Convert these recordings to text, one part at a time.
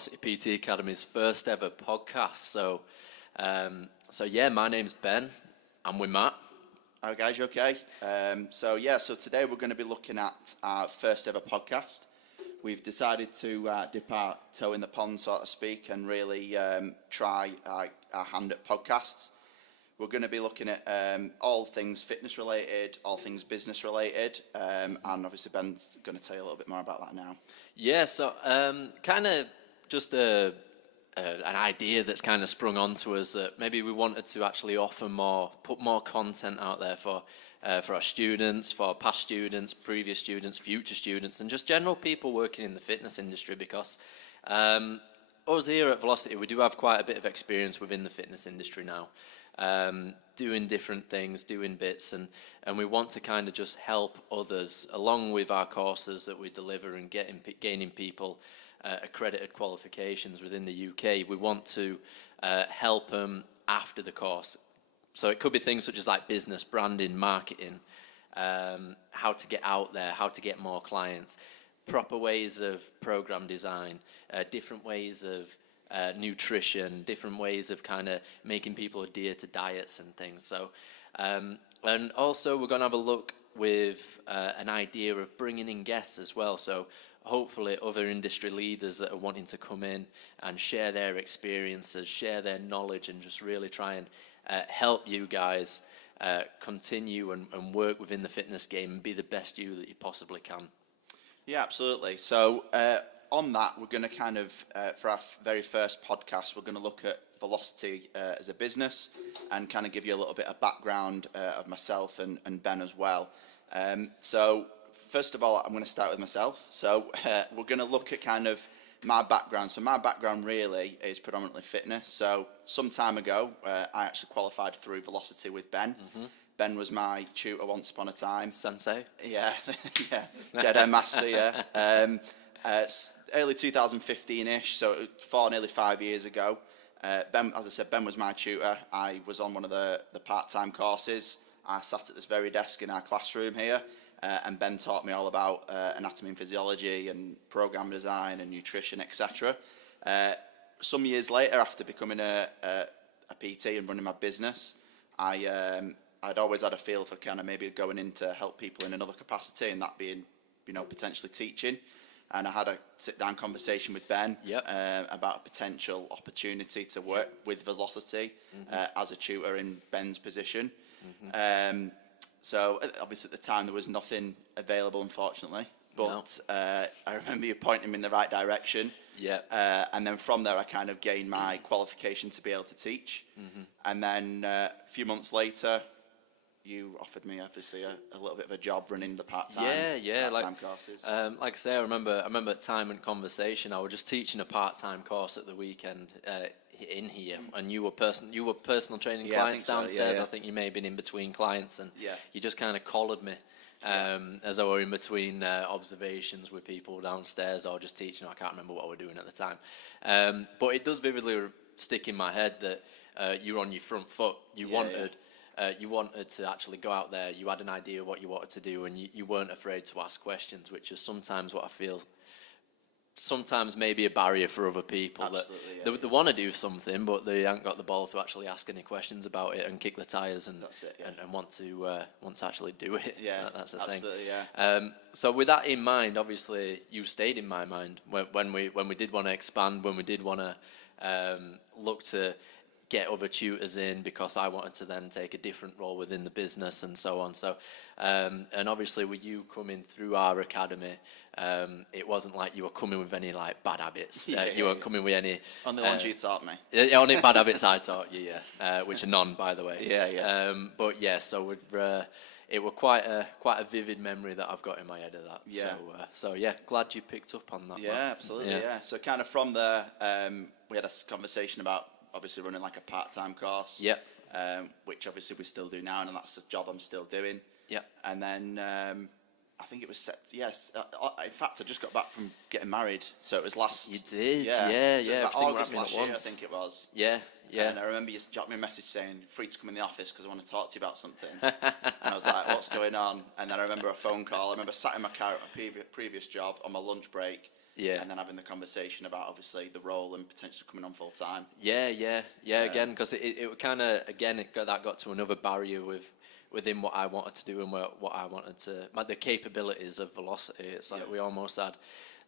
Velocity PT Academy's first ever podcast. So yeah, my name's Ben. I'm with Matt. Hi guys, you okay? So today we're going to be looking at our first ever podcast. We've decided to dip our toe in the pond, so to speak, and really try our hand at podcasts. We're going to be looking at all things fitness related, all things business related, and obviously Ben's going to tell you a little bit more about that now. Yeah, so kind of just an idea that's kind of sprung onto us that maybe we wanted to actually put more content out there for our students, for past students, previous students, future students, and just general people working in the fitness industry, because us here at Velocity, we do have quite a bit of experience within the fitness industry now, doing different things, doing bits, and we want to kind of just help others along with our courses that we deliver and gaining people accredited qualifications within the UK. We want to help them after the course. So it could be things such as like business, branding, marketing, how to get out there, how to get more clients, proper ways of program design, different ways of nutrition, different ways of kind of making people adhere to diets and things. So, and also we're going to have a look with an idea of bringing in guests as well. So hopefully other industry leaders that are wanting to come in and share their experiences, share their knowledge, and just really try and help you guys continue and work within the fitness game and be the best you that you possibly can. Yeah, absolutely. So on that, we're going to kind of, for our very first podcast, we're going to look at Velocity as a business and kind of give you a little bit of background of myself and Ben as well. So first of all, I'm going to start with myself. So we're going to look at kind of my background. So my background really is predominantly fitness. So some time ago, I actually qualified through Velocity with Ben. Mm-hmm. Ben was my tutor once upon a time. Sensei? Yeah, yeah, Jedi Master, yeah. Early 2015-ish, so nearly 5 years ago. Ben, as I said, Ben was my tutor. I was on one of the part-time courses. I sat at this very desk in our classroom here, and Ben taught me all about anatomy and physiology and program design and nutrition, etc. Some years later, after becoming a PT and running my business, I'd always had a feel for kind of maybe going in to help people in another capacity, and that being, potentially teaching. And I had a sit-down conversation with Ben about a potential opportunity to work with Velocity as a tutor in Ben's position. Mm-hmm. So obviously at the time there was nothing available, unfortunately. But I remember you pointing me in the right direction. Yeah. And then from there I kind of gained my qualification to be able to teach. Mm-hmm. And then a few months later, you offered me obviously a little bit of a job running the part-time courses. Like I say, I remember at time and conversation, I was just teaching a part-time course at the weekend in here, and you were personal training clients downstairs. I think you may have been in between clients, and you just kind of collared me as I were in between observations with people downstairs or just teaching. I can't remember what we were doing at the time, but it does vividly stick in my head that you were on your front foot. You wanted to actually go out there. You had an idea of what you wanted to do, and you weren't afraid to ask questions, which is sometimes what I feel sometimes maybe a barrier for other people. Absolutely, they want to do something, but they haven't got the balls to actually ask any questions about it and kick the tires and want to actually do it. Yeah, that's the thing. Yeah. So with that in mind, obviously you stayed in my mind when we did want to expand, when we did want to look to get other tutors in, because I wanted to then take a different role within the business and so on. So, and obviously with you coming through our academy, it wasn't like you were coming with any like bad habits. You weren't coming with any. Only ones you taught me. Only bad habits I taught you, which are none, by the way. But yeah, so it were quite a vivid memory that I've got in my head of that. Yeah. So yeah, glad you picked up on that. Yeah, absolutely. Yeah. So kind of from there, we had a conversation about obviously running like a part-time course. Yeah. Which obviously we still do now, and that's the job I'm still doing. Yeah. And then I think it was set. Yes. In fact, I just got back from getting married, so it was last. You did. Yeah. So it was like August last year, I think it was. Yeah. Yeah. And I remember you dropped me a message saying, free to come in the office because I want to talk to you about something. And I was like, what's going on? And then I remember a phone call. I remember sat in my car at my previous job on my lunch break. Yeah. and then having the conversation about obviously the role and potentially coming on full time. Yeah. Again, because it kind of that got to another barrier within what I wanted to do and what I wanted to the capabilities of Velocity. It's like we almost had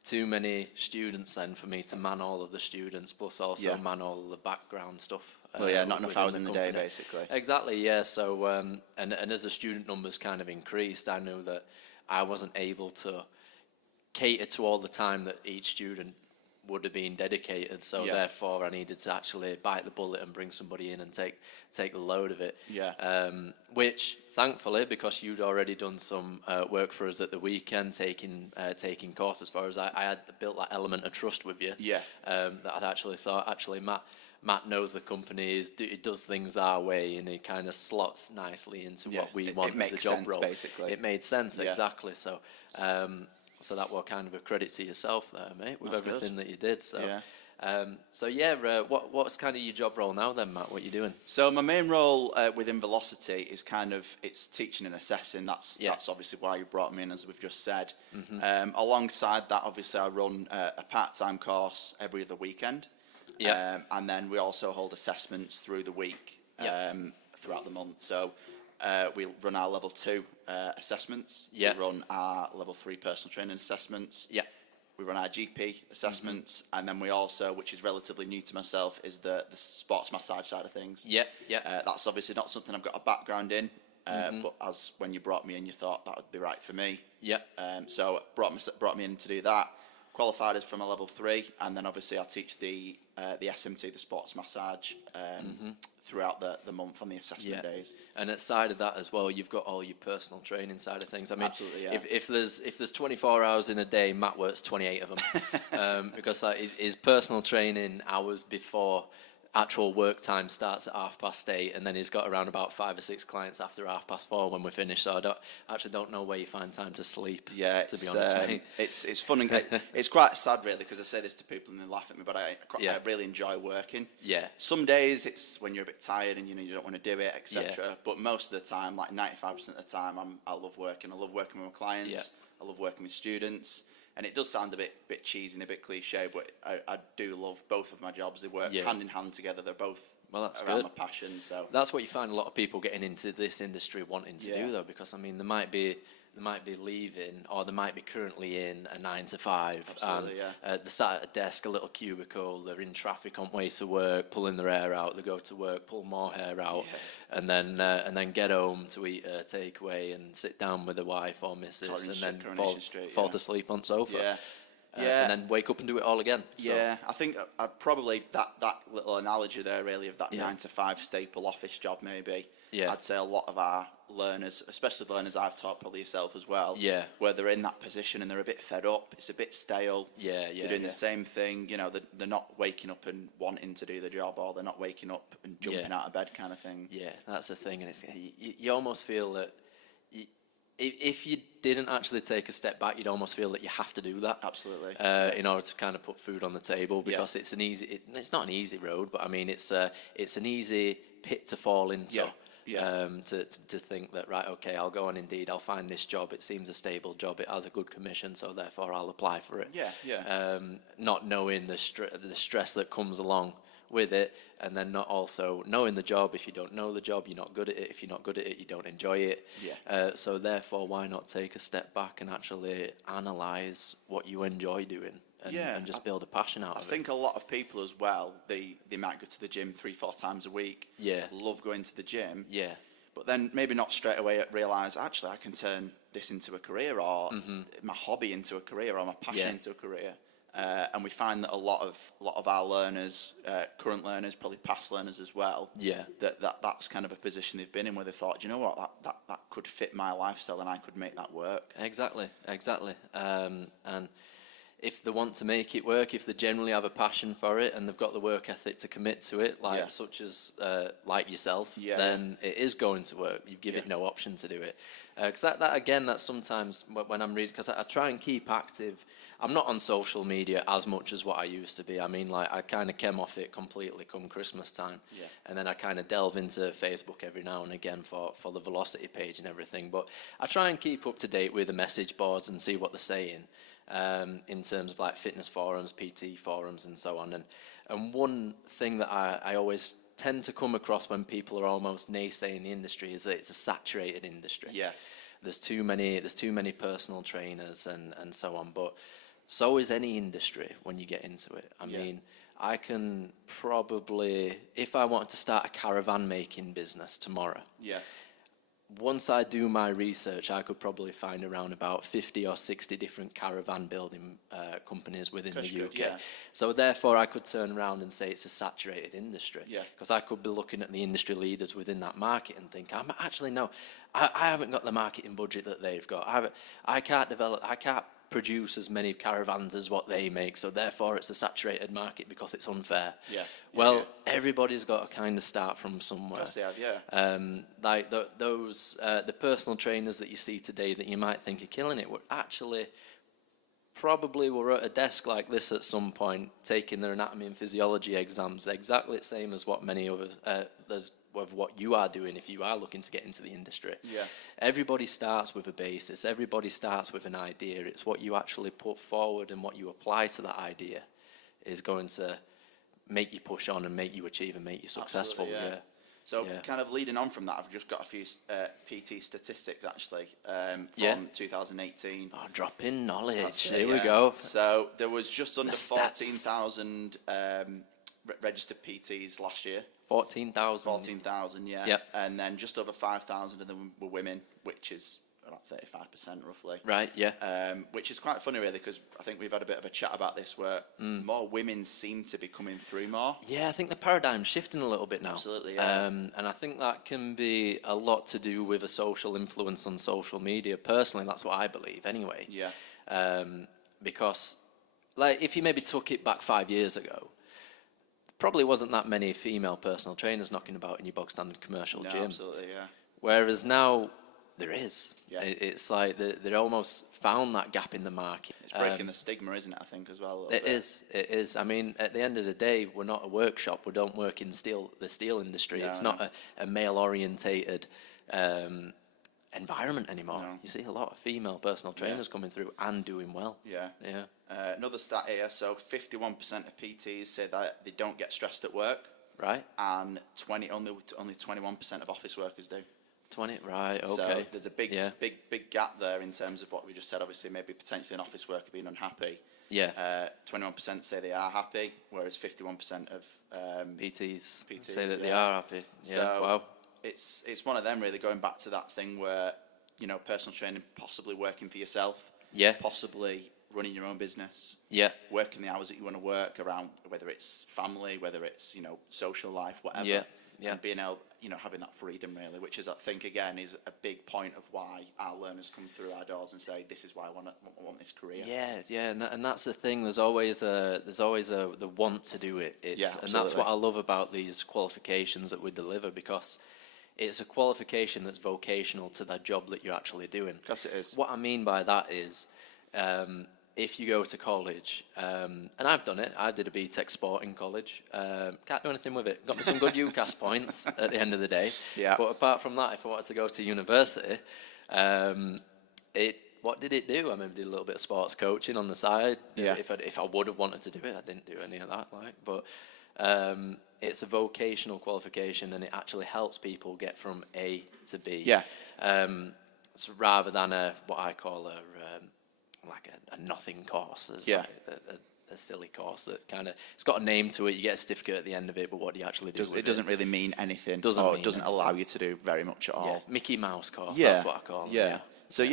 too many students then for me to man all of the students, plus also man all of the background stuff. Well, yeah, not enough within hours in the day, company. basically. Exactly, yeah. So, and as the student numbers kind of increased, I knew that I wasn't able to cater to all the time that each student would have been dedicated. So therefore, I needed to actually bite the bullet and bring somebody in and take the load of it. Yeah. Which, thankfully, because you'd already done some work for us at the weekend, taking courses for us, I had built that element of trust with you. Yeah. That I'd actually thought, Matt knows the company, he does things our way, and he kind of slots nicely into what we want as a job sense, role. basically. It made sense, Yeah. exactly. So, so that was kind of a credit to yourself there, mate, with That's everything good. that you did. So, Yeah. what's kind of your job role now then, Matt? What you doing? So my main role within Velocity is it's teaching and assessing. That's obviously why you brought me in, as we've just said. Alongside that, obviously, I run a part-time course every other weekend. Yeah. And then we also hold assessments through the week, throughout the month. So we run our level 2 assessments. Yeah. We run our level 3 personal training assessments. Yeah. We run our GP assessments, and then we also, which is relatively new to myself, is the sports massage side of things. Yeah. Yeah. That's obviously not something I've got a background in, but as when you brought me in, you thought that would be right for me. Yeah. So brought me in to do that. Qualified as from a level 3, and then obviously I teach the SMT, the sports massage, throughout the month on the assessment days. And outside of that as well, you've got all your personal training side of things. I mean, Absolutely, yeah. if there's 24 hours in a day, Matt works 28 of them, because his personal training hours before actual work time starts at 8:30, and then he's got around about 5 or 6 clients after 4:30 when we're finished. So I don't know where you find time to sleep. Yeah, to be honest, mate. it's fun and it's quite sad really, because I say this to people and they laugh at me, but I really enjoy working. Yeah. Some days it's when you're a bit tired and you don't want to do it, etc. But most of the time, like 95% of the time, I love working. I love working with my clients. Yeah. I love working with students. And it does sound a bit cheesy and a bit cliche, but I do love both of my jobs. They work hand in hand together. They're both that's around good. my passion. So That's what you find a lot of people getting into this industry wanting to do, though, because I mean they might be leaving, or they might be currently in a 9 to 5. Absolutely, and they're sat at a desk, a little cubicle, they're in traffic on way to work, pulling their hair out, they go to work, pull more hair out, and then get home to eat a takeaway and sit down with their wife or missus, and then fall to sleep on sofa. And then wake up and do it all again. So. Yeah, I think I'd probably that little analogy there really of that 9 to 5 staple office job maybe. Yeah. I'd say a lot of our learners, especially the learners I've taught, probably yourself as well. Yeah. Where they're in that position and they're a bit fed up. It's a bit stale. They're doing the same thing. You know, they're not waking up and wanting to do the job, or they're not waking up and jumping out of bed kind of thing. Yeah, that's the thing, and it's you almost feel that. If you didn't actually take a step back, you'd almost feel that you have to do that. Absolutely. In order to kind of put food on the table, because it's it's not an easy road, but I mean it's an easy pit to fall into. To think that, right, okay, I'll go on Indeed, I'll find this job, it seems a stable job, it has a good commission, so therefore I'll apply for it. Not knowing the stress that comes along with it, and then not also knowing the job. If you don't know the job, you're not good at it. If you're not good at it, you don't enjoy it. So therefore, why not take a step back and actually analyse what you enjoy doing, and just build a passion out of it. I think a lot of people as well, they might go to the gym 3-4 times a week. Love going to the gym. But then maybe not straight away realise, actually, I can turn this into a career, or my hobby into a career, or my passion into a career. And we find that a lot of our learners, current learners, probably past learners as well, that's kind of a position they've been in, where they thought, do you know what, that could fit my lifestyle and I could make that work. Exactly. And if they want to make it work, if they generally have a passion for it and they've got the work ethic to commit to it, such as like yourself, then it is going to work. You give it no option to do it. Because that again, that's sometimes when I'm reading, because I try and keep active. I'm not on social media as much as what I used to be. I mean, like, I kind of came off it completely come Christmas time. And then I kind of delve into Facebook every now and again for the Velocity page and everything. But I try and keep up to date with the message boards and see what they're saying. in terms of like fitness forums, PT forums, and so on. And one thing that I always tend to come across when people are almost naysaying the industry is that it's a saturated industry. Yeah. There's too many personal trainers and so on. But so is any industry when you get into it. I mean, I can probably, if I wanted to start a caravan making business tomorrow, Yeah. once I do my research, I could probably find around about 50 or 60 different caravan building companies within the you UK. could, yeah. So therefore, I could turn around and say it's a saturated industry. Yeah. Because I could be looking at the industry leaders within that market and think, I haven't got the marketing budget that they've got. I can't produce as many caravans as what they make, so therefore it's a saturated market because it's unfair. Yeah. Well, everybody's got to kind of start from somewhere. Yes, they have, yeah. Like the personal trainers that you see today that you might think are killing it were actually probably were at a desk like this at some point taking their anatomy and physiology exams, exactly the same as what many of us of what you are doing if you are looking to get into the industry. Yeah. Everybody starts with a basis. Everybody starts with an idea. It's what you actually put forward and what you apply to that idea is going to make you push on and make you achieve and make you successful. Absolutely, yeah. So kind of leading on from that, I've just got a few PT statistics actually from 2018. Oh, drop in knowledge. Here Here we go. So there was just under stats. 14,000 registered PTs last year. 14,000. 14,000, yeah. Yep. And then just over 5,000 of them were women, which is about 35% roughly. Right, yeah. Which is quite funny really, because I think we've had a bit of a chat about this where more women seem to be coming through more. Yeah, I think the paradigm's shifting a little bit now. Absolutely, yeah. And I think that can be a lot to do with a social influence on social media. Personally, that's what I believe anyway. Yeah. Because, like, if you maybe took it back 5 years ago, probably wasn't that many female personal trainers knocking about in your bog standard commercial gym. Absolutely, yeah. Whereas now there is. Yeah. It's like they almost found that gap in the market. It's breaking the stigma, isn't it, I think, as well? It is. I mean, at the end of the day, we're not a workshop. We don't work in the steel industry. No, it's no. not a male-orientated environment anymore. No. You see a lot of female personal trainers coming through and doing well. Yeah. Yeah. Another stat here, so 51% of PTs say that they don't get stressed at work, Right? and only 21% of office workers do. 20, right, okay. So there's a big Yeah. gap there in terms of what we just said. Obviously, maybe potentially an office worker being unhappy. Yeah. 21% say they are happy, whereas 51% of PTs, PTs, say that they yeah. are happy. Yeah, So wow. it's one of them really, going back to that thing where, you know, personal training, possibly working for yourself, Yeah. possibly running your own business, Yeah. working the hours that you want to work around, whether it's family, whether it's, you know, social life, whatever. Yeah, yeah. And being able, you know, having that freedom really, which is, I think, again, is a big point of why our learners come through our doors and say, this is why I want this career. Yeah, and that's the thing. There's always the want to do it. Yeah, And that's absolutely. what I love about these qualifications that we deliver, because it's a qualification that's vocational to the job that you're actually doing. Because it is. What I mean by that is, if you go to college, and I've done it, I did a BTEC sport in college, can't do anything with it. Got me some good UCAS points at the end of the day. Yeah. But apart from that, if I wanted to go to university, what did it do? I maybe did a little bit of sports coaching on the side. Yeah. If I would have wanted to do it, I didn't do any of that. But it's a vocational qualification, and it actually helps people get from A to B. Yeah. So rather than what I call a nothing course. It's Yeah. like a silly course that kind of, it's got a name to it. You get a certificate at the end of it, but what do you actually do with It doesn't really mean anything. Doesn't or mean it doesn't anything. allow you to do very much at all. Yeah, Mickey Mouse course. Yeah, That's what I call it. Yeah. So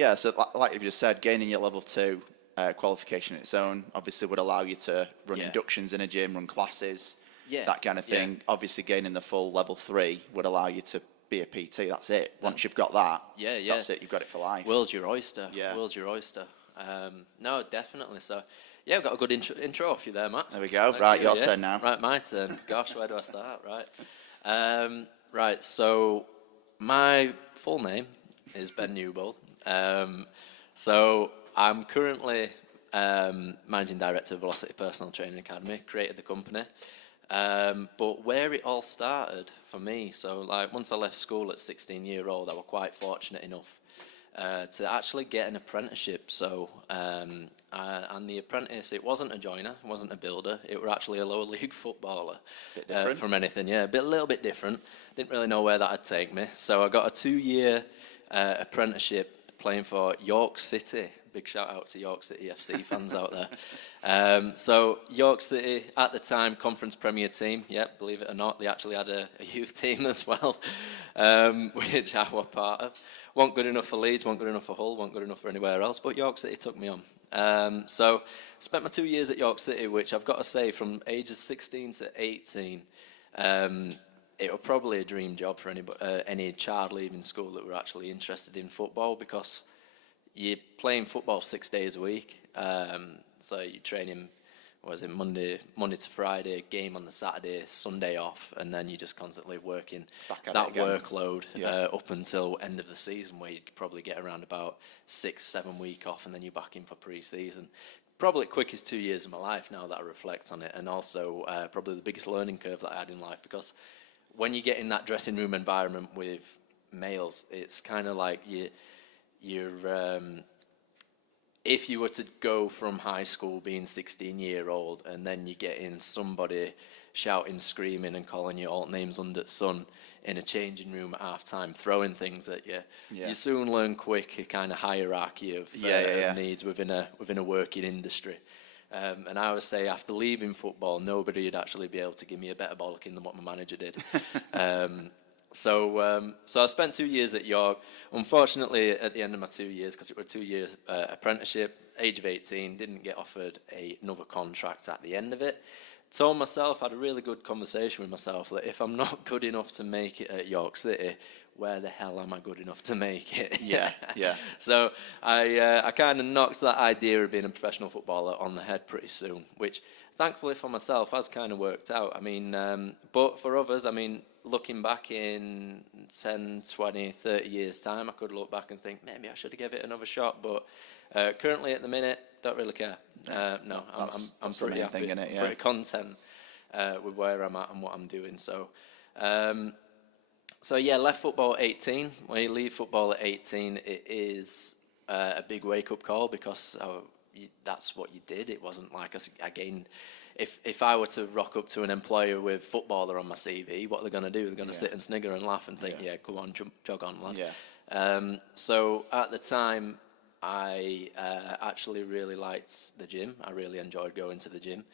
like you've just said, gaining your level 2 qualification in its own obviously would allow you to run Yeah. inductions in a gym, run classes, Yeah, that kind of yeah. thing. Obviously, gaining the full level 3 would allow you to be a PT. That's it. Once you've got that, Yeah. that's it. You've got it for life. World's your oyster. Yeah. World's your oyster. No, definitely. So, yeah, I've got a good intro off you there, Matt. There we go. Thank Right, you, your yeah. turn now. Right, my turn. Gosh, where do I start? Right. Right, so my full name is Ben Newbold. So I'm currently Managing Director of Velocity Personal Training Academy, created the company. But where it all started for me, so like once I left school at 16-year-old, I was quite fortunate enough to actually get an apprenticeship. So, and the apprentice, it wasn't a joiner, it wasn't a builder, it were actually a lower league footballer. Bit different. From anything, yeah, a little bit different. Didn't really know where that'd take me. So I got a 2-year apprenticeship playing for York City. Big shout out to York City FC fans out there. So York City, at the time, Conference Premier team. Yep, believe it or not, they actually had a youth team as well, which I was part of. Weren't good enough for Leeds, weren't good enough for Hull, weren't good enough for anywhere else, but York City took me on. So spent my 2 years at York City, which I've got to say, from ages 16 to 18, it was probably a dream job for any child leaving school that were actually interested in football, because you're playing football 6 days a week. So you're training, Monday to Friday, game on the Saturday, Sunday off, and then you're just constantly working that workload up until end of the season, where you'd probably get around about 6-7 week off, and then you're back in for pre-season. Probably the quickest 2 years of my life now that I reflect on it, and also probably the biggest learning curve that I had in life, because when you get in that dressing room environment with males, it's kind of like if you were to go from high school being 16-year-old, and then you get in somebody shouting, screaming and calling you all names under the sun in a changing room at half-time, throwing things at you, you soon learn quick a kind of hierarchy of needs within a working industry. And I would say, after leaving football, nobody would actually be able to give me a better bollocking than what my manager did. So I spent 2 years at York. Unfortunately, at the end of my 2 years, because it was a 2 years apprenticeship, age of 18, didn't get offered another contract at the end of it. Told myself, had a really good conversation with myself, that if I'm not good enough to make it at York City, where the hell am I good enough to make it? Yeah. So I kind of knocked that idea of being a professional footballer on the head pretty soon, which thankfully for myself has kind of worked out. I mean, but for others, I mean, looking back in 10, 20, 30 years' time, I could look back and think, maybe I should have given it another shot. But currently at the minute, don't really care. No, I'm pretty happy, pretty content with where I'm at and what I'm doing. So yeah, left football at 18. When you leave football at 18, it is a big wake-up call, because that's what you did. It wasn't like, again, if I were to rock up to an employer with footballer on my CV, what they're going to do? They're going to sit and snigger and laugh and think, go on, jog on, lad. So at the time, I actually really liked the gym. I really enjoyed going to the gym.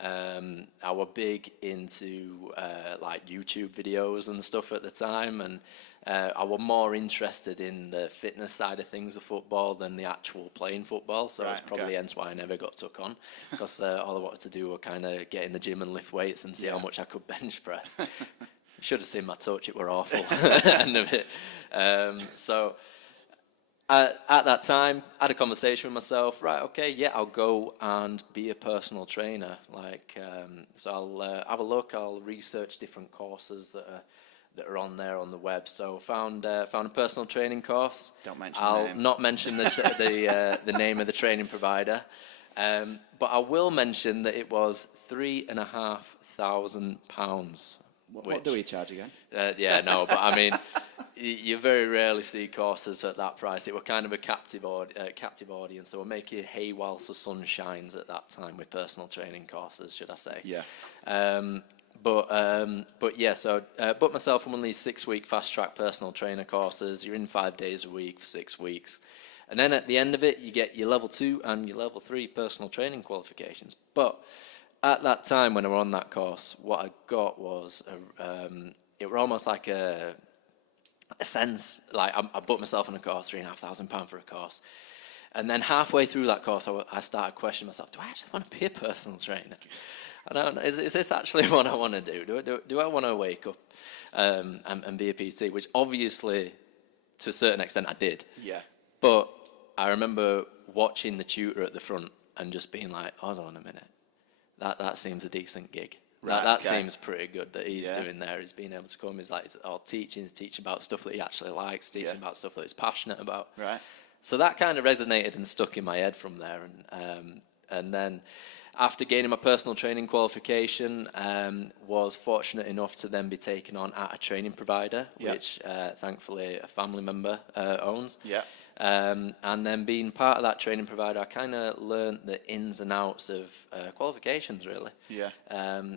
I was big into like YouTube videos and stuff at the time, and I was more interested in the fitness side of things of football than the actual playing football. So that's probably hence why I never got took on, because all I wanted to do was kind of get in the gym and lift weights and see how much I could bench press. Should have seen my touch; it were awful at the end of it. So at that time, I had a conversation with myself. Right, okay, I'll go and be a personal trainer. So I'll have a look. I'll research different courses that are on there on the web. So found a personal training course. Don't mention I'll the name. not mention the name of the training provider, but I will mention that it was £3,500. What do we charge again? But I mean, you very rarely see courses at that price. It was kind of a captive audience. So we're making hay whilst the sun shines at that time with personal training courses, should I say? Yeah. So booked myself on one of these 6-week fast track personal trainer courses. You're in 5 days a week for 6 weeks. And then at the end of it, you get your level 2 and your level 3 personal training qualifications. But at that time when I was on that course, what I got was it were almost like a sense, like I booked myself on a course, £3,500 for a course. And then halfway through that course, I started questioning myself, do I actually want to be a personal trainer? I don't know, is this actually what I want to do? Do I want to wake up and be a PT? Which obviously, to a certain extent, I did. Yeah. But I remember watching the tutor at the front and just being like, hold on a minute. That seems a decent gig. That seems pretty good that he's doing there. He's being able to come. He's like, teaching about stuff that he actually likes, teaching about stuff that he's passionate about. Right. So that kind of resonated and stuck in my head from there. And then after gaining my personal training qualification, was fortunate enough to then be taken on at a training provider, Yeah. which thankfully a family member owns. Yeah. And then being part of that training provider, I kind of learned the ins and outs of qualifications, really. Yeah.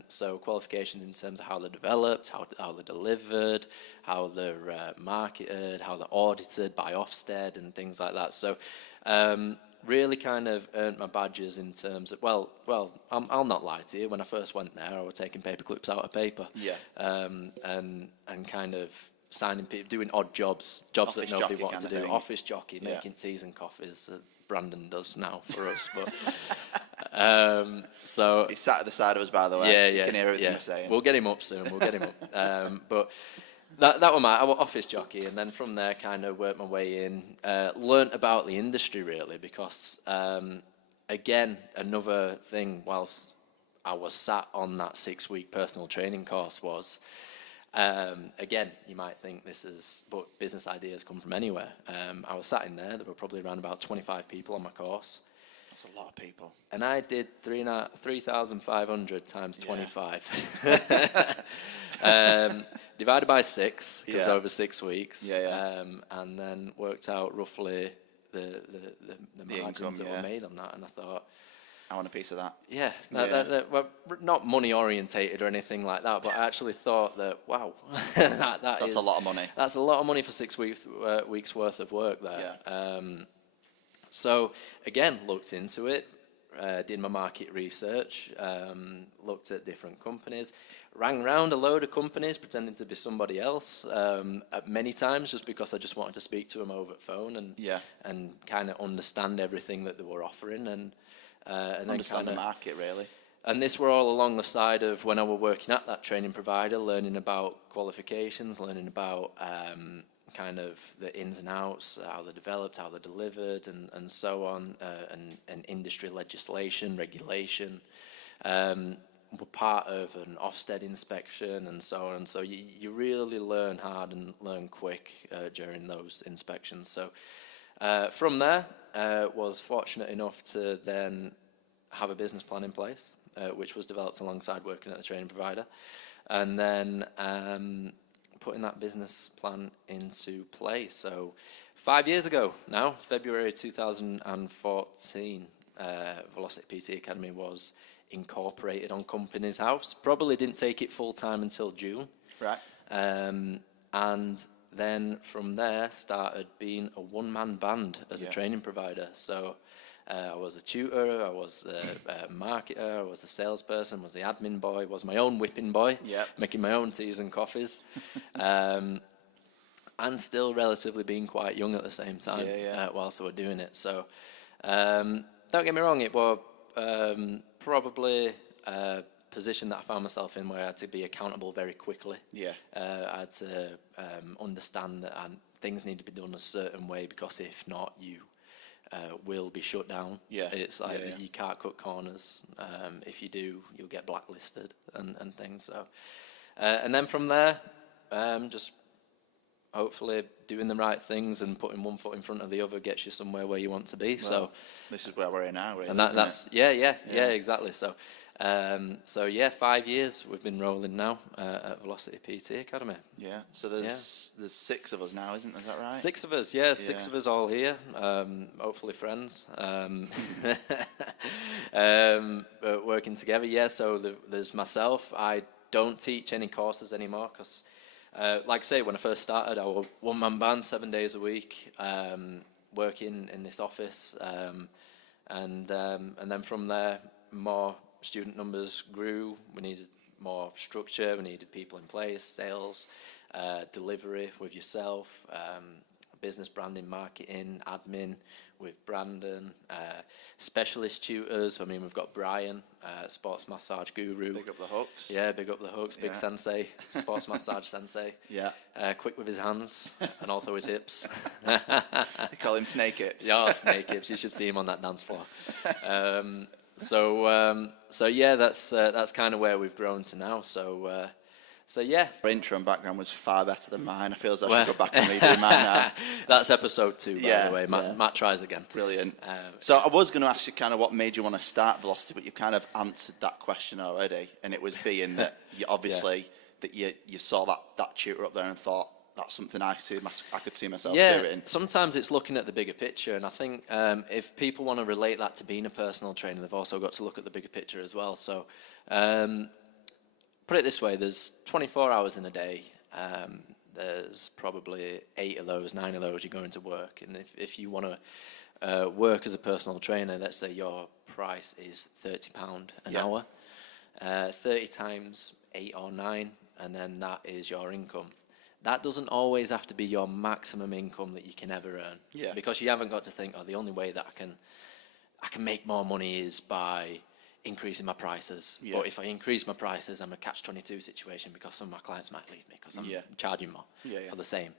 So qualifications in terms of how they're developed, how they're delivered, how they're marketed, how they're audited by Ofsted and things like that. So really kind of earned my badges in terms of, well, I'll not lie to you. When I first went there, I was taking paper clips out of paper. Yeah. And kind of signing people, doing odd jobs Office that nobody jockey wanted kind to of do. thing. Office jockey, Yeah. making teas and coffees. Brandon does now for us, but so He's sat at the side of us, by the way. yeah, You yeah, can hear everything yeah. we're saying. We'll get him up soon. We'll get him up. But that was my office jockey, and then from there, kind of worked my way in, learnt about the industry really, because again, another thing whilst I was sat on that 6-week personal training course was. Again, you might think but business ideas come from anywhere. I was sat in there, there were probably around about 25 people on my course. That's a lot of people. And I did 3,500 times 25. Divided by 6, because Yeah. over 6 weeks. Yeah. And then worked out roughly the margins income, that yeah. were made on that. And I thought, I want a piece of that. yeah, Yeah. well, not money orientated or anything like that, but I actually thought that, wow, that's a lot of money. That's a lot of money for 6 weeks worth of work there. Yeah. So again, looked into it, did my market research, looked at different companies, rang round a load of companies pretending to be somebody else many times, just because I just wanted to speak to them over the phone and kind of understand everything that they were offering and then Understand kinda, the market, really. and this were all along the side of when I was working at that training provider, learning about qualifications, learning about kind of the ins and outs, how they're developed, how they're delivered, and so on, and industry legislation, regulation. We're part of an Ofsted inspection and so on. So you really learn hard and learn quick during those inspections. So from there, was fortunate enough to then have a business plan in place, which was developed alongside working at the training provider. And then putting that business plan into play. So 5 years ago now, February 2014, Velocity PT Academy was incorporated on Companies House. Probably didn't take it full time until June. Right. And then from there started being a one-man band as a training provider. So I was a tutor, I was the marketer, I was the salesperson, was the admin boy, was my own whipping boy, making my own teas and coffees, and still relatively being quite young at the same time whilst I was doing it. So don't get me wrong, it was probably a position that I found myself in where I had to be accountable very quickly. I had to understand that things need to be done a certain way, because if not, you will be shut down. It's like you can't cut corners. If you do, you'll get blacklisted and things. So, and then from there, just hopefully doing the right things and putting one foot in front of the other gets you somewhere where you want to be. Well, so this is where we're in now, really. and that's exactly. So 5 years we've been rolling now at Velocity PT Academy. Yeah. So there's 6 of us now, isn't there? Is that right? 6 of us, 6 of us all here. Hopefully friends. Working together. So there's myself. I don't teach any courses anymore because, like I say, when I first started, I was one-man band 7 days a week, working in this office, and then from there, more student numbers grew. We needed more structure. We needed people in place, sales, delivery with yourself, business branding, marketing, admin with Brandon, specialist tutors. I mean, we've got Brian, sports massage guru. Big up the hooks. Yeah, big up the hooks, big sensei, sports massage sensei. Quick with his hands and also his hips. They call him Snake Hips. Yeah, Snake Hips. You should see him on that dance floor. So that's kind of where we've grown to now. So So yeah, Our intro and background was far better than mine. I feel as though I Well- should go back and redo mine now. that's episode 2, by Yeah, the way. Matt, yeah. Matt tries again. Brilliant. So I was going to ask you kind of what made you want to start Velocity, but you've kind of answered that question already, and it was being that you obviously that you saw that tutor up there and thought that's something I could see myself doing. Sometimes it's looking at the bigger picture, and I think if people want to relate that to being a personal trainer, they've also got to look at the bigger picture as well. So put it this way, there's 24 hours in a day. There's probably 8 of those, 9 of those you're going to work. And if you want to work as a personal trainer, let's say your price is £30 an hour, 30 times 8 or 9, and then that is your income. That doesn't always have to be your maximum income that you can ever earn. Yeah. Because you haven't got to think, oh, the only way that I can make more money is by increasing my prices. Yeah. But if I increase my prices, I'm a catch-22 situation because some of my clients might leave me because I'm charging more for the same.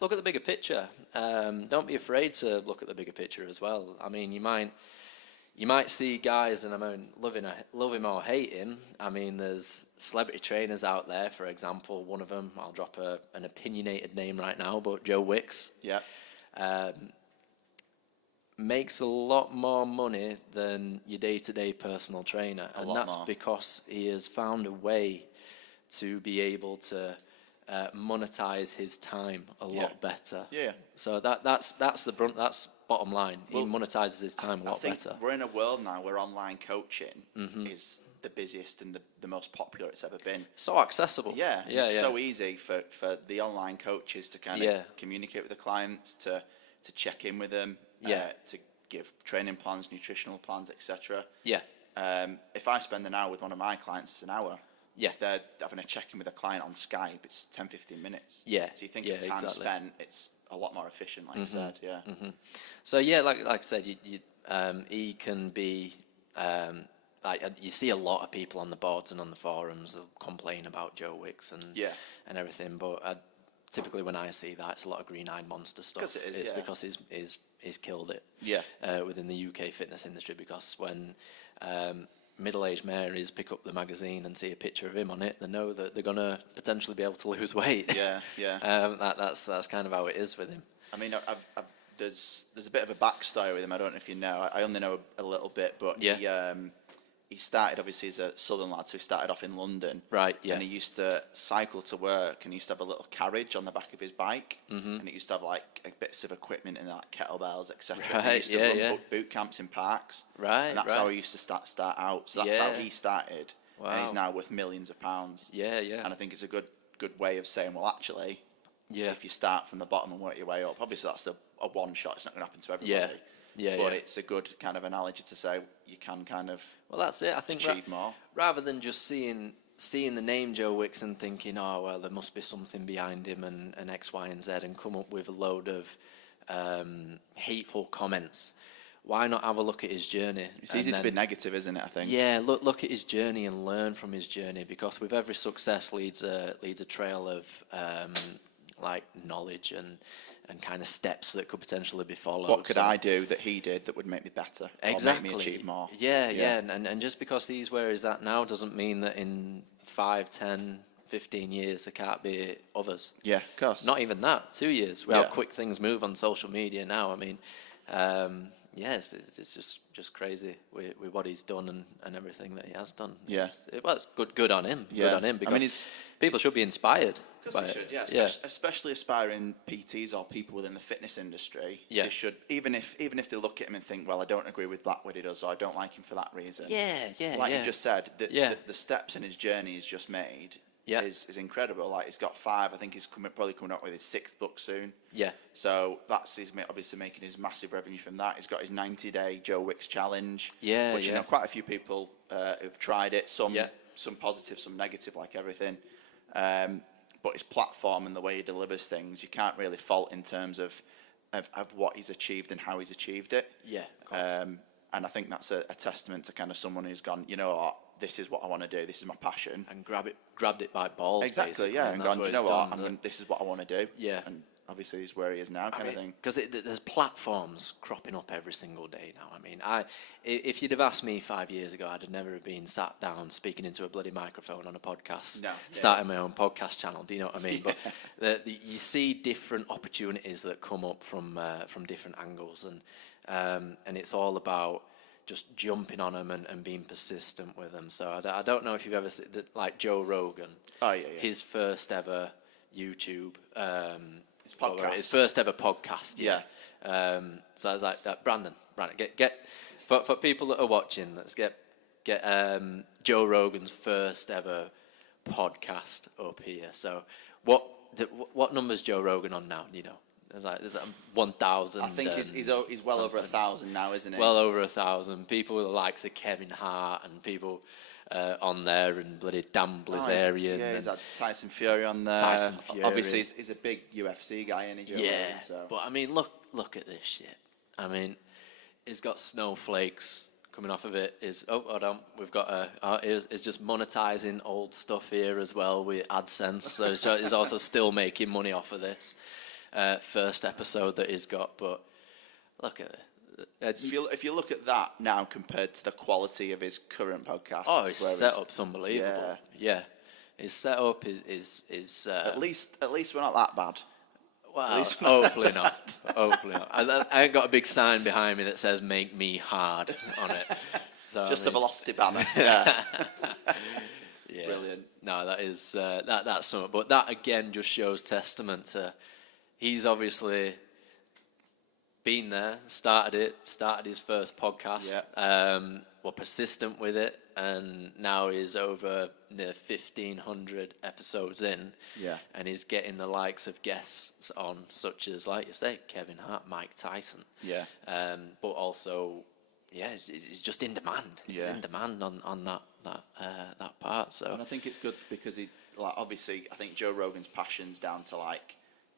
Look at the bigger picture. Don't be afraid to look at the bigger picture as well. I mean, you might see guys, and I mean, love him or hate him. I mean, there's celebrity trainers out there, for example. One of them, I'll drop an opinionated name right now, but Joe Wicks. Yeah. Makes a lot more money than your day-to-day personal trainer, and that's because he has found a way to be able to monetize his time a lot better. Yeah. So that's bottom line. He monetizes his time a lot I think better. we're in a world now where online coaching is the busiest and the most popular it's ever been. So accessible. Yeah, it's so easy for the online coaches to kind of communicate with the clients, to check in with them, to give training plans, nutritional plans, etc. Yeah. If I spend an hour with one of my clients, it's an hour. Yeah. If they're having a check-in with a client on Skype, it's 10, 15 minutes. Yeah. So you think of time spent, it's a lot more efficient, like you said. Yeah. So yeah, like I said, he can be like you see a lot of people on the boards and on the forums complain about Joe Wicks and everything, but typically when I see that, it's a lot of green-eyed monster stuff. Because it is, it's because he's killed it. Yeah. Within the UK fitness industry, because when middle-aged Marys pick up the magazine and see a picture of him on it, they know that they're gonna potentially be able to lose weight. Yeah. That's kind of how it is with him. I mean, there's a bit of a backstory with him. I don't know if you know. I only know a little bit, but he started obviously as a southern lad, so he started off in London. Right. Yeah. And he used to cycle to work, and he used to have a little carriage on the back of his bike, and it used to have like bits of equipment and like kettlebells, etc. Right. He used to run boot camps in parks. Right. And that's how he used to start out. So that's how he started. Wow. And he's now worth millions of pounds. Yeah. And I think it's a good way of saying, well, actually, if you start from the bottom and work your way up, obviously that's a one shot. It's not going to happen to everybody. But it's a good kind of analogy to say you can kind of that's it. I think achieve more. Rather than just seeing the name Joe Wicks and thinking, oh well, there must be something behind him and X, Y, and Z, and come up with a load of hateful comments. Why not have a look at his journey? It's easy to be negative, isn't it? I think. Yeah, look at his journey and learn from his journey, because with every success leads a trail of like knowledge and kind of steps that could potentially be followed. What could I do that he did that would make me better? Exactly. Or make me achieve more? Yeah. And just because he's where he's at now doesn't mean that in 5, 10, 15 years there can't be others. Yeah, of course. Not even that, 2 years. How quick things move on social media now. I mean, it's just crazy with what he's done and everything that he has done. Yeah. It's good on him. Yeah. Good on him, because I mean, people should be inspired. Of course they should, especially aspiring PTs or people within the fitness industry. They should, even if they look at him and think, well, I don't agree with that what he does, or I don't like him for that reason. Like you just said, the steps in his journey he's just made is incredible. Like, he's got 5. I think he's probably coming up with his 6th book soon. So he's obviously making his massive revenue from that. He's got his 90-day Joe Wicks challenge. Which you know, quite a few people have tried it. Some positive, some negative, like everything. But his platform and the way he delivers things, you can't really fault in terms of what he's achieved and how he's achieved it. Of course. And I think that's a testament to kind of someone who's gone, you know what, this is what I want to do, this is my passion. And grabbed it by balls. Exactly, basically, and gone, you know what, this is what I want to do. Yeah. And obviously he's where he is now, kind of thing. Because there's platforms cropping up every single day now. I mean, if you'd have asked me 5 years ago, I'd have never have been sat down speaking into a bloody microphone on a podcast, No, starting my own podcast channel. Do you know what I mean? But you see different opportunities that come up from different angles, and it's all about just jumping on them and being persistent with them. So I don't know if you've ever seen, like Joe Rogan. Oh, yeah. His first ever YouTube, podcast. his first ever podcast. Yeah. So I was like, Brandon, get for people that are watching, let's get Joe Rogan's first ever podcast up here. So what number's Joe Rogan on now? You know, there's like 1,000. I think he's well over 1,000 now, isn't he? Well over 1,000 people, the likes of Kevin Hart and people on there, and bloody Dan Blazarian. He's had Tyson Fury on there. Tyson Fury. Obviously, he's a big UFC guy, isn't he? Yeah, Rogan, so. but I mean, look at this shit. I mean, he's got snowflakes coming off of it. Hold on, we've got it's just monetizing old stuff here as well with AdSense. So he's also still making money off of this first episode that he's got. But look at it. If you look at that now compared to the quality of his current podcast, His setup's unbelievable. Yeah. His setup is at least we're not that bad. well, hopefully not. Hopefully not. I ain't got a big sign behind me that says "Make me hard" on it. So, Just a velocity banner. Yeah. Yeah. Brilliant. No, that is that's something. But that again just shows testament to he's obviously been there, started his first podcast, were persistent with it, and now he's over near 1,500 episodes in, and he's getting the likes of guests on, such as, like you say, Kevin Hart, Mike Tyson, but also, he's just in demand. He's in demand on that part. So, and I think it's good because obviously, I think Joe Rogan's passion's down to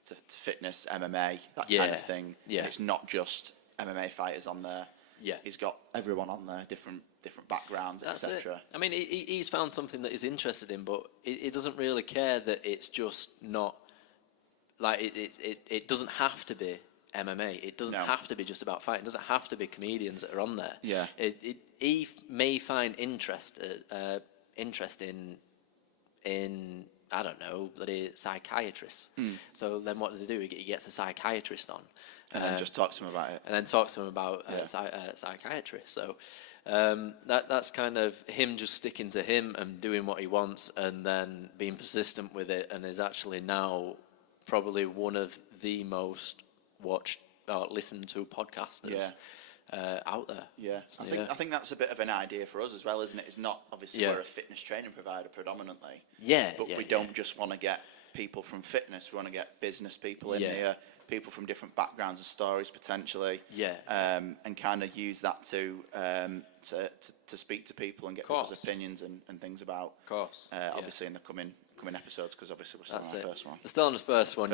to fitness, MMA, that kind of thing. Yeah. And it's not just MMA fighters on there. Yeah. He's got everyone on there, different backgrounds, etc. I mean, he's found something that he's interested in, but he doesn't really care that it's just not, like, it doesn't have to be MMA. It doesn't have to be just about fighting. It doesn't have to be comedians that are on there. Yeah. He may find interest in I don't know, bloody psychiatrists. So then what does he do? He gets a psychiatrist on. And then just talks to him about it. And then talks to him about psychiatry. So that's kind of him just sticking to him and doing what he wants and then being persistent with it, and is actually now probably one of the most watched or listened to podcasters out there. Yeah, I think that's a bit of an idea for us as well, isn't it? It's not, obviously we're a fitness training provider predominantly. But we don't just want to get people from fitness. We want to get business people in here, people from different backgrounds and stories potentially. And kind of use that to speak to people and get people's opinions and things about. Of course. Obviously in the coming episodes, because obviously we're still on our first one. We're still on the first one,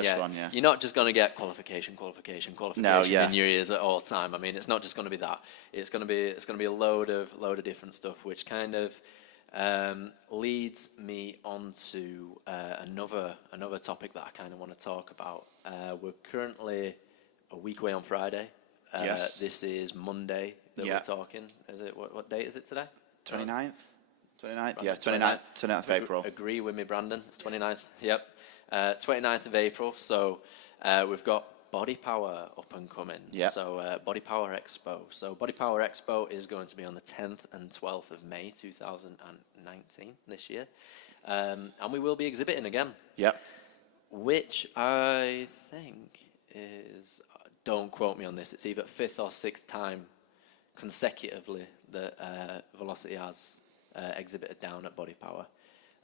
You're not just going to get qualification in your ears at all time. I mean, it's not just going to be that. It's going to be a load of different stuff, which kind of leads me on to another topic that I kind of want to talk about. We're currently a week away on Friday. This is Monday that we're talking. Is it what date is it today? 29th? 29th? Yeah, 29th of April. Agree with me, Brandon. It's 29th. Yep. 29th of April. So we've got Body Power up and coming. Yep. So Body Power Expo. So Body Power Expo is going to be on the 10th and 12th of May 2019 this year. And we will be exhibiting again. Yep. Which I think is, don't quote me on this, it's either 5th or 6th time consecutively that Velocity has exhibited down at Body Power.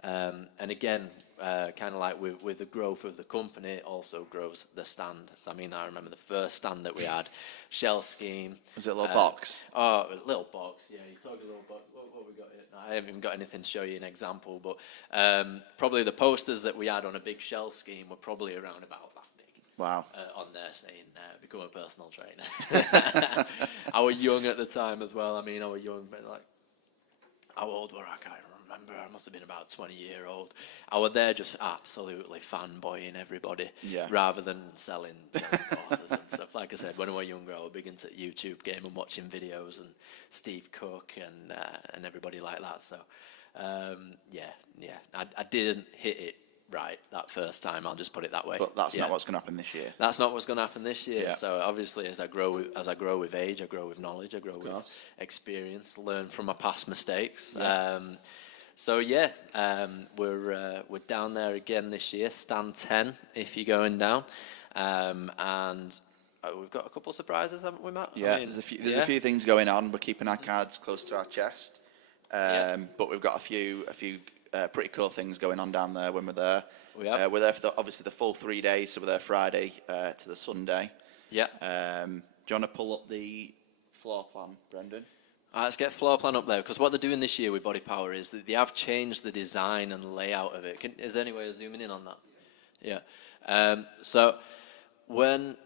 And again, kind of like with the growth of the company, it also grows the stand. So, I mean, I remember the first stand that we had, Shell Scheme. Was it a little box? Oh, a little box, yeah. You talk a little box. What we got here? I haven't even got anything to show you an example, but probably the posters that we had on a big Shell Scheme were probably around about that big. Wow. On there saying, become a personal trainer. I was young at the time as well. I mean, I was young, but like, how old were I? I can't remember. remember, I must have been about 20-year-old. I was there just absolutely fanboying everybody, Yeah. rather than selling courses and stuff. Like I said, when I was younger, I was big into YouTube game and watching videos and Steve Cook and everybody like that. So, I didn't hit it right that first time. I'll just put it that way. But that's not what's going to happen this year. That's not what's going to happen this year. Yeah. So obviously, as I grow with age, I grow with knowledge, I grow with course. experience, learn from my past mistakes. Yeah. We're down there again this year. Stand 10 if you're going down, and we've got a couple of surprises, haven't we, Matt? Yeah, I mean, there's a few things going on. We're keeping our cards close to our chest, Yeah. but we've got a few pretty cool things going on down there when we're there. We have. We're there for obviously the full 3 days, so we're there Friday to the Sunday. Yeah. Do you want to pull up the floor plan, Brendan? Let's get floor plan up there, because what they're doing this year with Body Power is that they have changed the design and layout of it. Is there any way of zooming in on that? Yeah. So when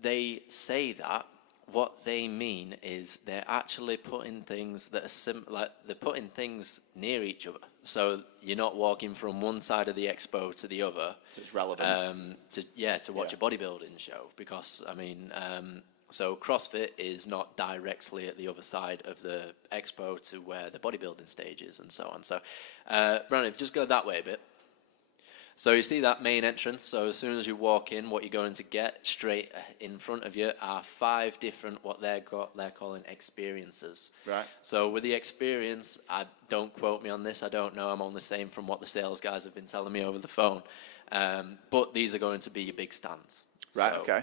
they say that, what they mean is they're actually putting things that are they're putting things near each other. So you're not walking from one side of the expo to the other. So it's relevant. To watch a bodybuilding show, because I mean, so CrossFit is not directly at the other side of the expo to where the bodybuilding stage is and so on. So, Brandon, if you just go that way a bit. So you see that main entrance. So as soon as you walk in, what you're going to get straight in front of you are 5 different what they're calling experiences. Right. So with the experience, don't quote me on this. I don't know. I'm only saying from what the sales guys have been telling me over the phone. But these are going to be your big stands. Right. So, Okay.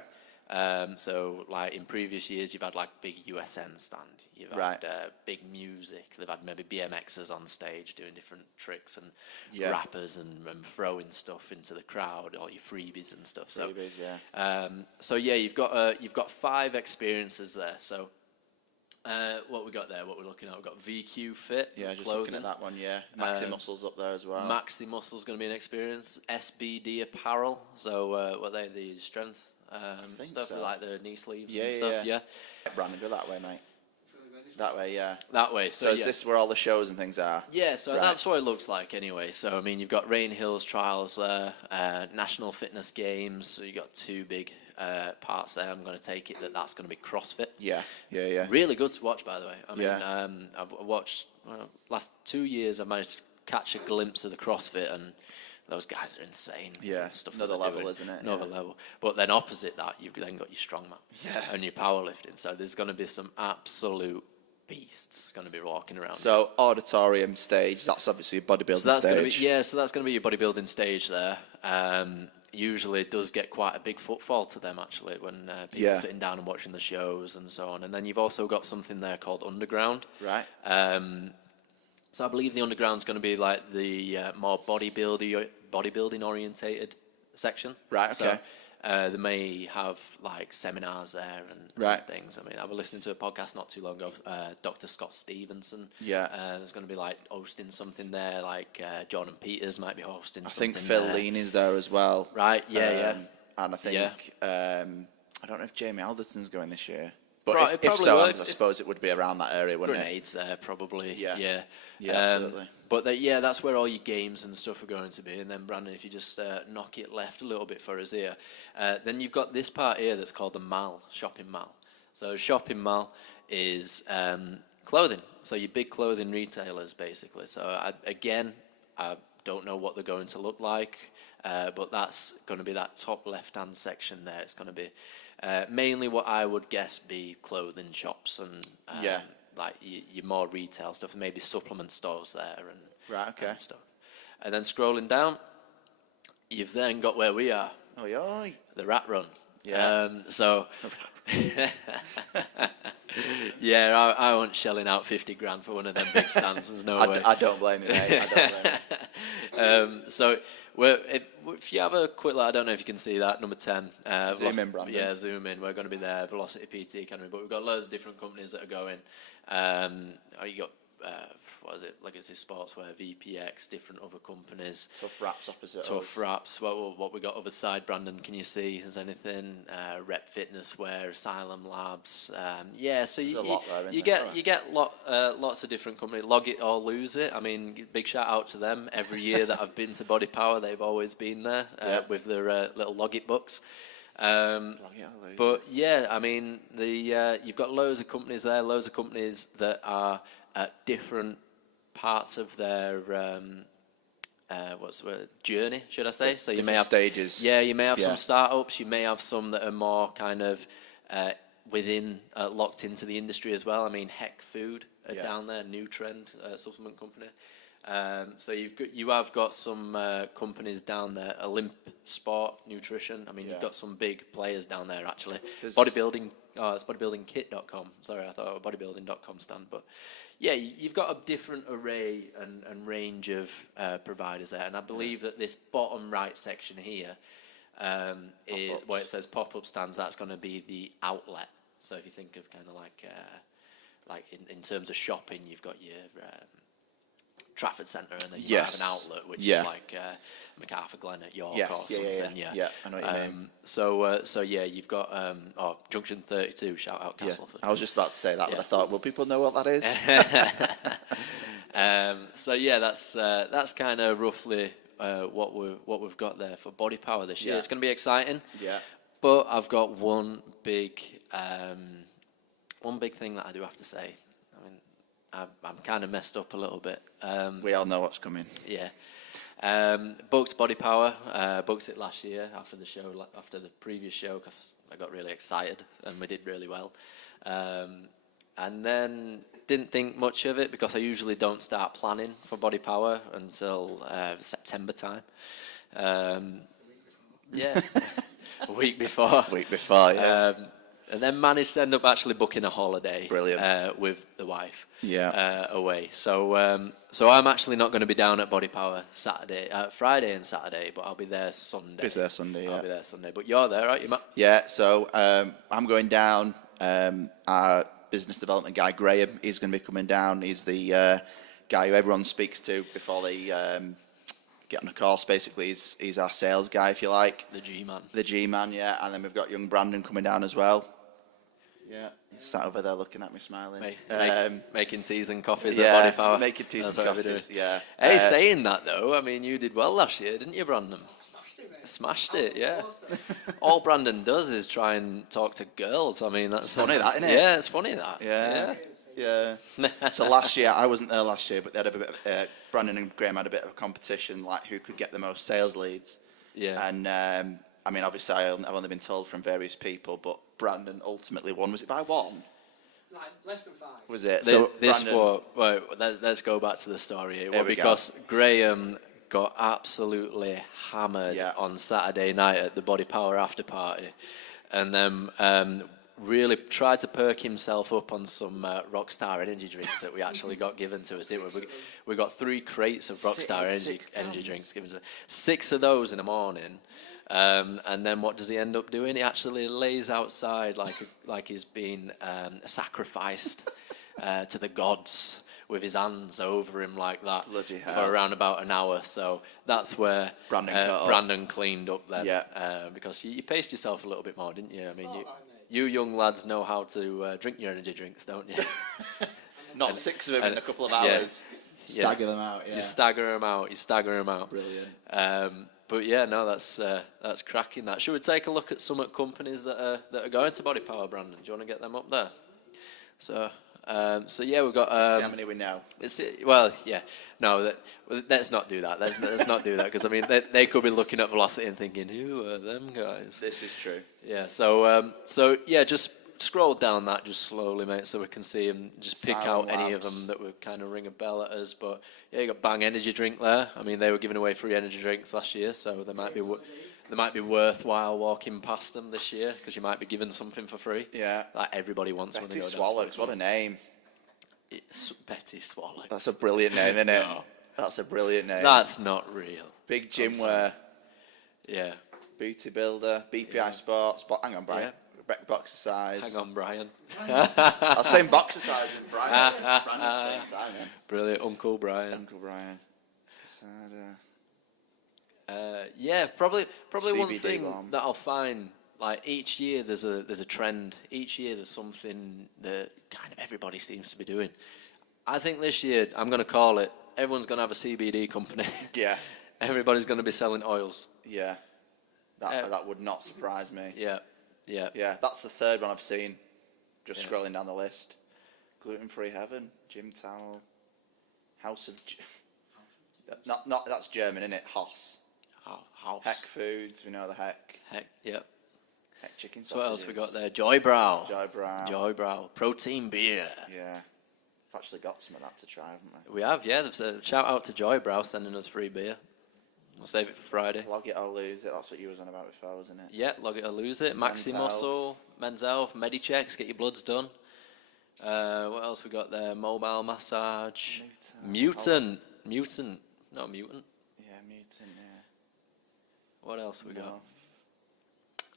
So like in previous years, you've had like big USN stand, you've Right. had big music, they've had maybe BMXers on stage doing different tricks and Yeah. rappers and throwing stuff into the crowd, all your freebies and stuff. Freebies, So you've got 5 experiences there. So what we got there, what we're looking at, we've got VQ Fit, Yeah, just clothing. looking at that one, yeah. Maxi Muscles up there as well. Maxi Muscle's going to be an experience. SBD Apparel, so what are they, the strength think stuff, so. like the knee sleeves Yeah, and stuff, yeah. Brandon, go that way, mate. That way, yeah. That way, So is yeah. this where all the shows and things are? Yeah, so Right. that's what it looks like anyway. So, I mean, you've got Rain Hills Trials there, National Fitness Games, so you've got 2 big parts there. I'm going to take it that's going to be CrossFit. Yeah. Really good to watch, by the way. I mean, Yeah. I've watched, last 2 years, I've managed to catch a glimpse of the CrossFit, and those guys are insane. Yeah, Stuff another that they're level, doing. isn't it? Another Yeah. level. But then opposite that, you've then got your strongman. Yeah. And your powerlifting. So there's going to be some absolute beasts going to be walking around. So auditorium stage, that's obviously a bodybuilding So that's stage. going to be, so that's going to be your bodybuilding stage there. Usually it does get quite a big footfall to them actually when people Yeah. are sitting down and watching the shows and so on. And then you've also got something there called Underground. Right. So I believe the Underground's going to be like the more bodybuilding orientated section. Right, okay. So they may have like seminars there and Right. things. I mean, I was listening to a podcast not too long ago, Dr. Scott Stevenson. Yeah. There's going to be like hosting something there, like Jordan Peters might be hosting I something think Phil there. Lean is there as well. Right, yeah. And I think, Yeah. I don't know if Jamie Alderton's going this year. But Right, if probably so, will. I suppose it would be around that area, wouldn't it? Grenades there, probably. Yeah. Yeah. Yeah, absolutely. But that's where all your games and stuff are going to be. And then, Brandon, if you just knock it left a little bit for us here, then you've got this part here that's called the mall, shopping mall. So shopping mall is clothing. So your big clothing retailers, basically. So I don't know what they're going to look like, but that's going to be that top left-hand section there. It's going to be mainly what I would guess be clothing shops and Yeah. like your more retail stuff, and maybe supplement stores there and, Right, okay. and stuff. And then scrolling down, you've then got where we are, Oi, oi. the Rat Run. Yeah. Yeah, I wasn't shelling out 50 grand for one of them big stands. There's no way. I don't blame you, mate. I don't blame you. So if you have a quick look, I don't know if you can see that, number 10. Zoom in, Brandon. Yeah, zoom in. We're going to be there, Velocity PT Academy, but we've got loads of different companies that are going. You got what is it, Legacy Sportswear, VPX, different other companies. Tough Wraps opposite Tough us. Wraps. What we got other side, Brandon? Can you see? Is anything? Rep Fitness Wear, Asylum Labs. Yeah, so There's a lot there, isn't you there? get lots of different companies. Log It or Lose It. I mean, big shout out to them. Every year that I've been to Body Power, they've always been there with their little Log It books. But yeah, I mean, you've got loads of companies there, loads of companies that are at different parts of their journey, should I say? So you may have stages. Yeah, you may have some startups. You may have some that are more kind of within locked into the industry as well. I mean, Heck Food are down there, New Trend supplement company. So you have got some companies down there, Olymp Sport Nutrition. I mean, you've got some big players down there actually. Bodybuilding, it's bodybuildingkit.com. Sorry, I thought bodybuilding.com stand, but yeah, you've got a different array and range of providers there, and I believe that this bottom right section here, is where it says pop-up stands. That's going to be the outlet. So if you think of kind of like in terms of shopping, you've got your Trafford Centre, and then you might have an outlet, which is like MacArthur Glen at York or something. Yeah, I know what you mean. So yeah, you've got Junction 32. Shout out Castleford. I was just about to say that, but I thought, will people know what that is? So yeah, that's kind of roughly what we've got there for Body Power this year. It's going to be exciting. Yeah. But I've got one big thing that I do have to say. I'm kind of messed up a little bit. We all know what's coming. Yeah. Booked Body Power. Booked it last year after the previous show, because I got really excited and we did really well. And then didn't think much of it, because I usually don't start planning for Body Power until September time. Yeah. A week before. Yeah. And then managed to end up actually booking a holiday. Brilliant. With the wife. Yeah. Away. So I'm actually not going to be down at Body Power Friday and Saturday, but I'll be there Sunday. He's there Sunday, I'll be there Sunday. But you're there, aren't you, Matt? Yeah, so I'm going down. Our business development guy, Graham, he's going to be coming down. He's the guy who everyone speaks to before they get on a course, basically. He's our sales guy, if you like. The G-man. The G-man, yeah. And then we've got young Brandon coming down as well. Yeah, he's sat over there looking at me smiling. Making teas and coffees at Body Power. Making teas and coffees, yeah. Hey, saying that though, I mean, you did well last year, didn't you, Brandon? Smashed it, yeah. All Brandon does is try and talk to girls. I mean, that's funny, that, isn't it? Yeah, it's funny that. Yeah. So last year, I wasn't there last year, but they had a bit. Brandon and Graham had a bit of a competition, like who could get the most sales leads. Yeah. And I mean, obviously, I've only been told from various people, but Brandon ultimately won. Was it by one? Like less than 5. Was it? Let's go back to the story here. Because Graham got absolutely hammered on Saturday night at the Body Power after party, and then really tried to perk himself up on some Rockstar energy drinks that we actually got given to us, didn't we? We got 3 crates of Rockstar energy drinks given to us. 6 of those in the morning. And then what does he end up doing? He actually lays outside like he's been sacrificed to the gods, with his hands over him like that for around about an hour. So that's where Brandon cleaned up then. Yeah. Because you paced yourself a little bit more, didn't you? I mean, you young lads know how to drink your energy drinks, don't you? Not 6 of them in a couple of hours. Stagger them out. Yeah. You stagger them out. Brilliant. But yeah, no, that's cracking. That. Should we take a look at some companies that are going to Body Power, Brandon? Do you want to get them up there? So yeah, we've got. Let's see how many we know. No, let's not do that. Let's not do that, because I mean they could be looking at Velocity and thinking, who are them guys? This is true. Yeah. So yeah, just scroll down that just slowly, mate, so we can see them. Just pick out any of them that would kind of ring a bell at us. But yeah, you got Bang Energy Drink there. I mean, they were giving away free energy drinks last year, so they might be worthwhile walking past them this year, because you might be given something for free. Yeah. Like everybody wants. Betty Swallocks, what a name. It's Betty Swallocks. That's a brilliant name, isn't it? No. That's a brilliant name. That's not real. Big gym wear. Yeah. Booty builder, BPI Sports. Hang on, Brian. Boxercise. Hang on, Brian. I was saying Boxercise and Brian. Brian at the same time, then. Brilliant, Uncle Brian. Uncle Brian. Casada. Yeah, probably one CBD thing bomb. that I'll find, like each year there's a trend. Each year there's something that kind of everybody seems to be doing. I think this year I'm going to call it. Everyone's going to have a CBD company. Yeah. Everybody's going to be selling oils. Yeah. That would not surprise me. Yeah, yeah. Yeah, that's the third one I've seen. Just scrolling down the list. Gluten-free heaven, gym towel, house of. Not that's German, isn't it? Hoss. House. Heck Foods, we know the Heck. Heck, yeah. Heck chicken So what else we got sausages. there? Joy Brow. Joy Brow. Joy Brow. Protein beer. Yeah. I've actually got some of that to try, haven't we? We have, yeah. There's a shout out to Joy Brow sending us free beer. We'll save it for Friday. Log it or lose it, that's what you was on about before, wasn't it? Yeah, log it or lose it. Maxi Men's Muscle, Men's Health, Medichecks, get your bloods done. What else we got there? Mobile massage. Mutant. Not mutant. Yeah, mutant, yeah. What else we got?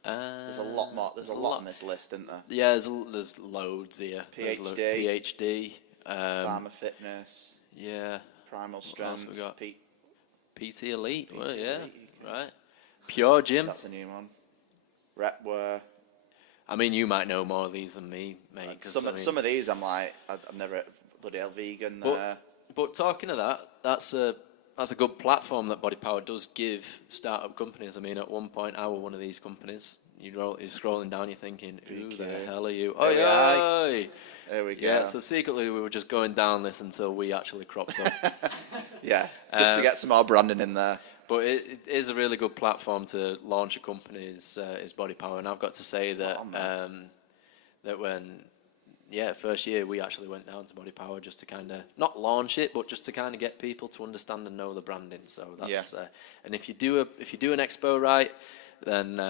No. There's a lot more. There's a lot on this list, isn't there? Yeah, there's loads here. There's PhD. PhD. Pharma Fitness, Yeah. Primal else Strength, we got? Pete. PT Elite. Well, PT yeah. Elite, Right. Pure Gym. That's a new one. Repwear. I mean, you might know more of these than me, mate. 'Cause, Some of these, I'm like, I've never bloody hell vegan But- there. But talking of that, that's a good platform that Body Power does give startup companies. I mean, at one point, I were one of these companies. You're scrolling down, you're thinking, who the VK. hell are you? There we are. Oi! There we go. Yeah, so secretly we were just going down this until we actually cropped up. Yeah, just to get some more branding in there. But it is a really good platform to launch a company is Body Power, and I've got to say that that when first year we actually went down to Body Power just to kind of not launch it, but just to kind of get people to understand and know the branding. So that's and if you do an expo right, then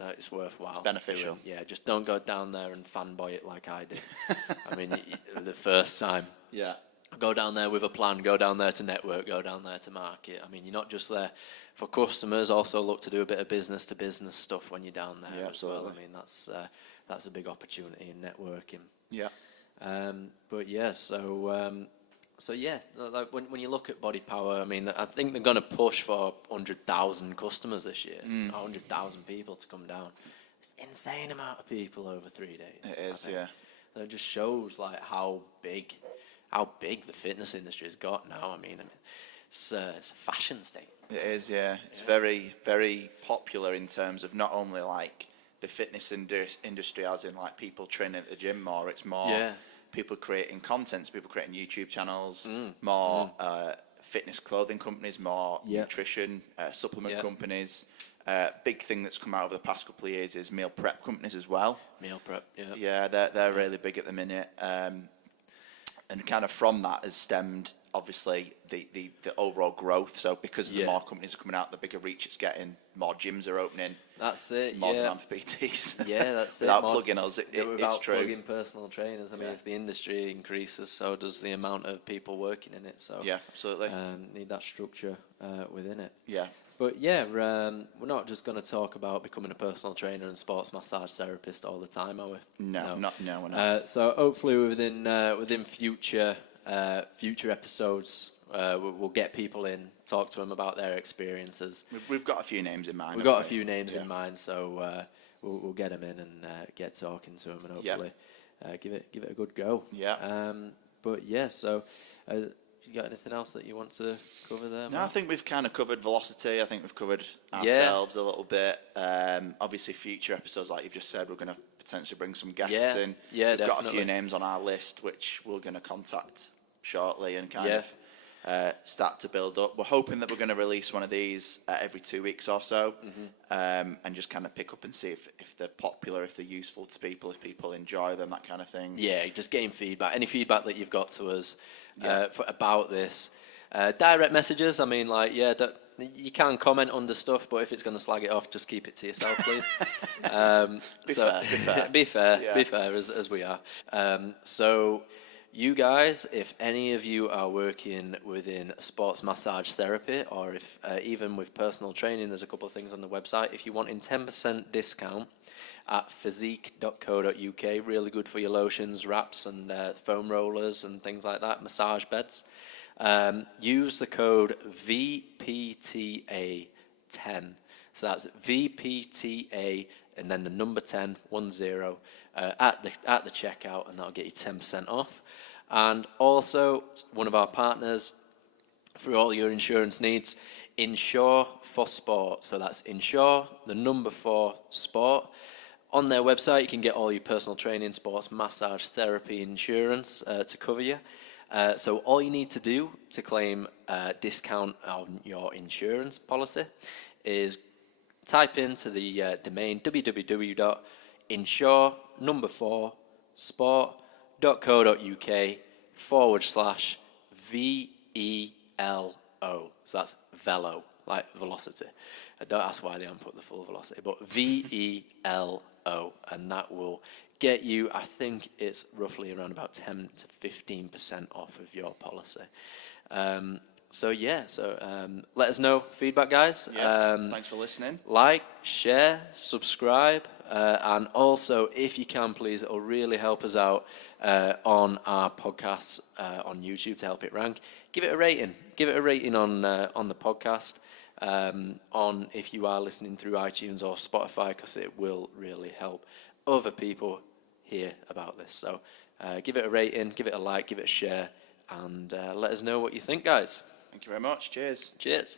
it's worthwhile. It's beneficial. Yeah, just don't go down there and fanboy it like I did. I mean, the first time. Yeah. Go down there with a plan, go down there to network, go down there to market. I mean, you're not just there for customers, also look to do a bit of business to business stuff when you're down there Yeah, as well. absolutely. I mean, that's a big opportunity in networking. Yeah. But yeah, so yeah, like when you look at Body Power, I mean, I think they're going to push for 100,000 customers this year, 100,000 people to come down. It's an insane amount of people over 3 days. It I is, think. yeah. So it just shows like how big the fitness industry has got now. I mean, it's a fashion state. It is, yeah. It's very, very popular in terms of not only like the fitness industry, as in like people training at the gym more. It's more people creating content, so people creating YouTube channels, more fitness clothing companies, more nutrition supplement companies. Big thing that's come out over the past couple of years is meal prep companies as well. Meal prep, yeah. Yeah, they're really big at the minute. And kind of from that has stemmed, obviously, the overall growth. So because the more companies are coming out, the bigger reach it's getting, more gyms are opening. That's it, More demand for PTs. Yeah, that's Without it. plugging us, Without it's true. plugging personal trainers. I mean, if the industry increases, so does the amount of people working in it. So Yeah, absolutely. need that structure within it. Yeah. But yeah, we're not just going to talk about becoming a personal trainer and sports massage therapist all the time, are we? No, we're not. So hopefully within future episodes, we'll get people in, talk to them about their experiences. We've got a few names in mind. We've got a few names in mind, so we'll get them in and get talking to them, and hopefully give it a good go. Yeah. But yeah, so you got anything else that you want to cover there? No, I Mark? think we've kind of covered velocity. I think we've covered ourselves a little bit. Obviously, future episodes, like you've just said, we're going to potentially bring some guests in. Yeah, we've got a definitely. few names on our list, which we're going to contact shortly and kind of start to build up. We're hoping that we're going to release one of these every 2 weeks or so, and just kind of pick up and see if they're popular, if they're useful to people, if people enjoy them, that kind of thing. Yeah, just getting feedback. Any feedback that you've got to us about this. Direct messages, I mean, like, you can comment under stuff, but if it's going to slag it off, just keep it to yourself, please. Be fair, as we are. So you guys, if any of you are working within sports massage therapy, or if even with personal training, there's a couple of things on the website. If you're wanting 10% discount at physique.co.uk. Really good for your lotions, wraps, and foam rollers and things like that, massage beds. Use the code VPTA10. So that's VPTA and then the number 10, 10, at the checkout, and that'll get you 10% off. And also, one of our partners for all your insurance needs, Insure for Sport. So that's Insure, the number 4, Sport. On their website, you can get all your personal training, sports, massage, therapy, insurance to cover you. So all you need to do to claim a discount on your insurance policy is type into the domain www.insure4sport.co.uk/VELO. So that's velo, like velocity. Don't ask why they haven't put the full velocity, but VELO, and that will get you, I think it's roughly around about 10 to 15% off of your policy. So let us know feedback, guys. Yeah, thanks for listening. Like, share, subscribe, and also, if you can, please, it'll really help us out on our podcasts on YouTube to help it rank. Give it a rating. Give it a rating on the podcast. If you are listening through iTunes or Spotify, because it will really help other people hear about this. So give it a rating, give it a like, give it a share, and let us know what you think, guys. Thank you very much. Cheers. Cheers.